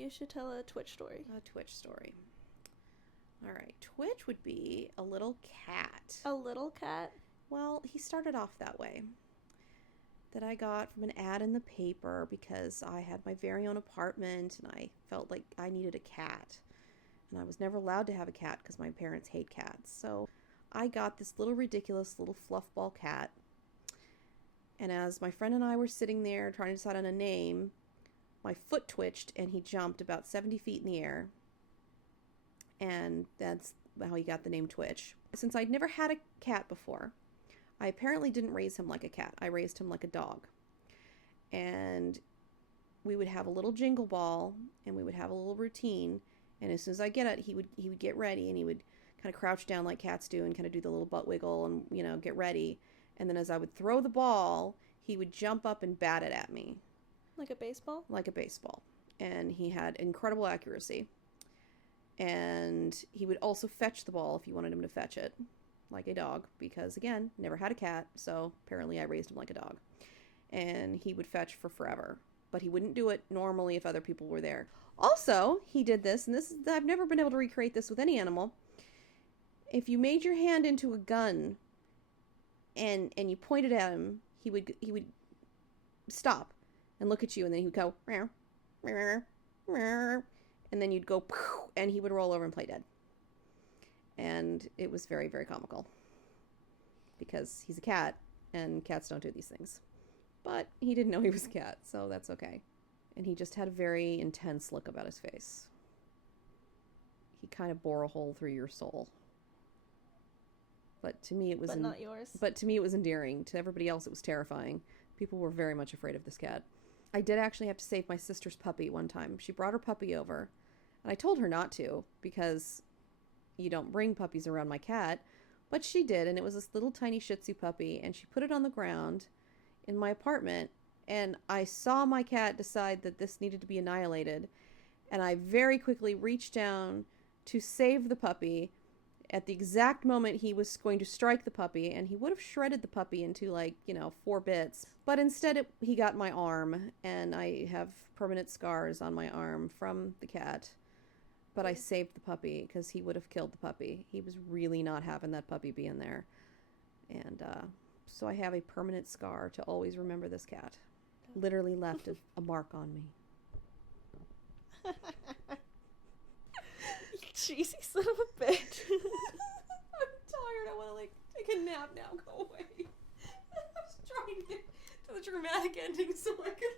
You should tell a Twitch story. A Twitch story. All right. Twitch would be a little cat. A little cat? Well, he started off that way. That I got from an ad in the paper because I had my very own apartment and I felt like I needed a cat. And I was never allowed to have a cat because my parents hate cats. So I got this little ridiculous little fluffball cat. And as my friend and I were sitting there trying to decide on a name, my foot twitched and he jumped about 70 feet in the air. And that's how he got the name Twitch. Since I'd never had a cat before, I apparently didn't raise him like a cat. I raised him like a dog. And we would have a little jingle ball and we would have a little routine. And as soon as I get it, he would get ready and he would kind of crouch down like cats do and kind of do the little butt wiggle and, you know, get ready. And then as I would throw the ball, he would jump up and bat it at me. Like a baseball? Like a baseball. And he had incredible accuracy. And he would also fetch the ball if you wanted him to fetch it, like a dog, because again, never had a cat, so apparently I raised him like a dog. And he would fetch for forever, but he wouldn't do it normally if other people were there. Also, he did this, and I've never been able to recreate this with any animal. If you made your hand into a gun and you pointed at him, he would stop and look at you, and then he would go meow, meow, meow, and then you'd go and he would roll over and play dead. And it was very, very comical because he's a cat and cats don't do these things. But he didn't know he was a cat, so that's okay. And he just had a very intense look about his face. He kind of bore a hole through your soul. But to me it was... But not yours. But to me it was endearing. To everybody else it was terrifying. People were very much afraid of this cat. I did actually have to save my sister's puppy one time. She brought her puppy over. And I told her not to because you don't bring puppies around my cat. But she did, and it was this little tiny Shih Tzu puppy. And she put it on the ground in my apartment. And I saw my cat decide that this needed to be annihilated. And I very quickly reached down to save the puppy at the exact moment he was going to strike the puppy, and he would have shredded the puppy into 4 bits. But instead he got my arm, and I have permanent scars on my arm from the cat. But I saved the puppy because he would have killed the puppy. He was really not having that puppy be in there. And so I have a permanent scar to always remember this cat. Literally left a mark on me. Cheesy son of a bitch. I'm tired. I want to take a nap now. Go away. I was trying to get to the dramatic ending so I could